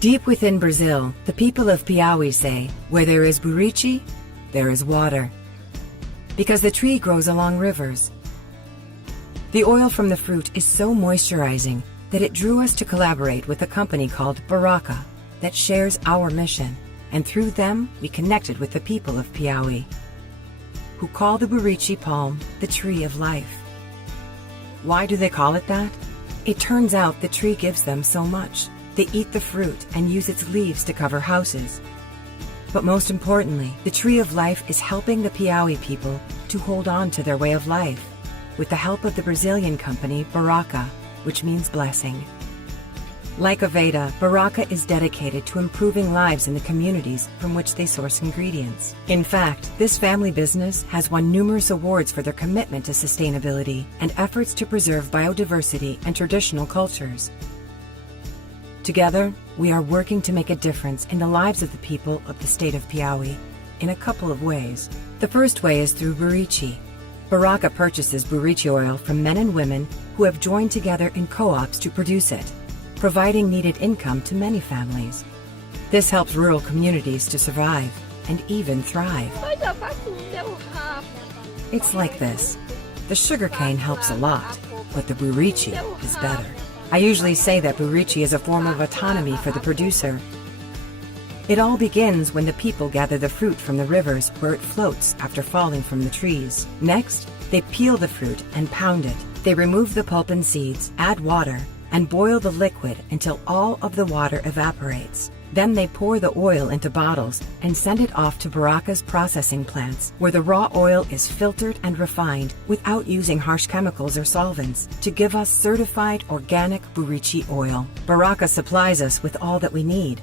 Deep within Brazil, the people of Piauí say, where there is Buriti, there is water. Because the tree grows along rivers. The oil from the fruit is so moisturizing that it drew us to collaborate with a company called Baraka that shares our mission, and through them we connected with the people of Piauí, who call the Buriti palm the tree of life. Why do they call it that? It turns out the tree gives them so much. They eat the fruit and use its leaves to cover houses. But most importantly, the tree of life is helping the Piauí people to hold on to their way of life, with the help of the Brazilian company Baraka, which means blessing. Like Aveda, Baraka is dedicated to improving lives in the communities from which they source ingredients. In fact, this family business has won numerous awards for their commitment to sustainability and efforts to preserve biodiversity and traditional cultures. Together, we are working to make a difference in the lives of the people of the state of Piauí in a couple of ways. The first way is through Buriti. Baraka purchases Buriti oil from men and women who have joined together in co-ops to produce it, providing needed income to many families. This helps rural communities to survive and even thrive. It's like this. The sugarcane helps a lot, but the Buriti is better. I usually say that Buriti is a form of autonomy for the producer. It all begins when the people gather the fruit from the rivers where it floats after falling from the trees. Next, they peel the fruit and pound it. They remove the pulp and seeds, add water, and boil the liquid until all of the water evaporates. Then they pour the oil into bottles and send it off to Baraka's processing plants, where the raw oil is filtered and refined without using harsh chemicals or solvents to give us certified organic Buriti oil. Baraka supplies us with all that we need.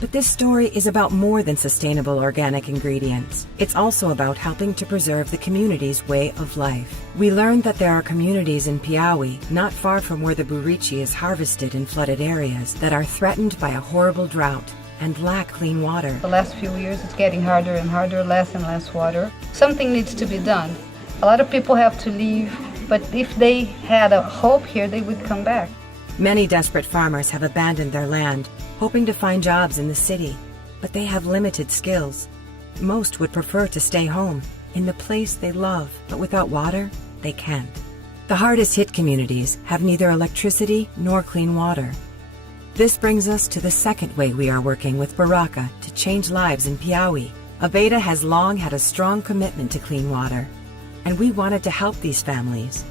But this story is about more than sustainable organic ingredients. It's also about helping to preserve the community's way of life. We learned that there are communities in Piauí, not far from where the Buriti is harvested in flooded areas, that are threatened by a horrible drought and lack clean water. The last few years it's getting harder and harder, less and less water. Something needs to be done. A lot of people have to leave, but if they had a hope here, they would come back. Many desperate farmers have abandoned their land, hoping to find jobs in the city, but they have limited skills. Most would prefer to stay home, in the place they love, but without water, they can't. The hardest hit communities have neither electricity nor clean water. This brings us to the second way we are working with Baraka to change lives in Piauí. Aveda has long had a strong commitment to clean water, and we wanted to help these families.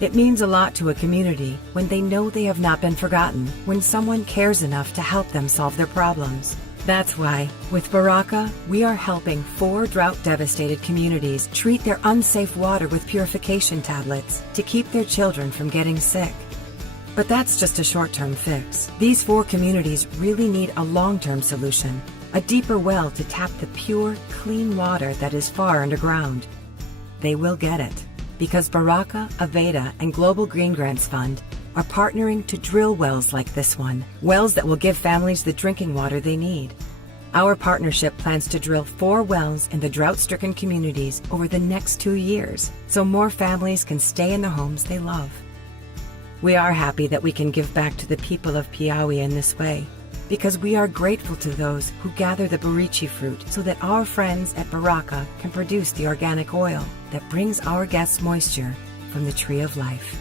It means a lot to a community when they know they have not been forgotten, when someone cares enough to help them solve their problems. That's why, with Baraka, we are helping 4 drought-devastated communities treat their unsafe water with purification tablets to keep their children from getting sick. But that's just a short-term fix. These 4 communities really need a long-term solution, a deeper well to tap the pure, clean water that is far underground. They will get it, because Baraka, Aveda, and Global Green Grants Fund are partnering to drill wells like this one, wells that will give families the drinking water they need. Our partnership plans to drill 4 wells in the drought-stricken communities over the next 2 years, so more families can stay in the homes they love. We are happy that we can give back to the people of Piauí in this way, because we are grateful to those who gather the Buriti fruit so that our friends at Baraka can produce the organic oil that brings our guests moisture from the tree of life.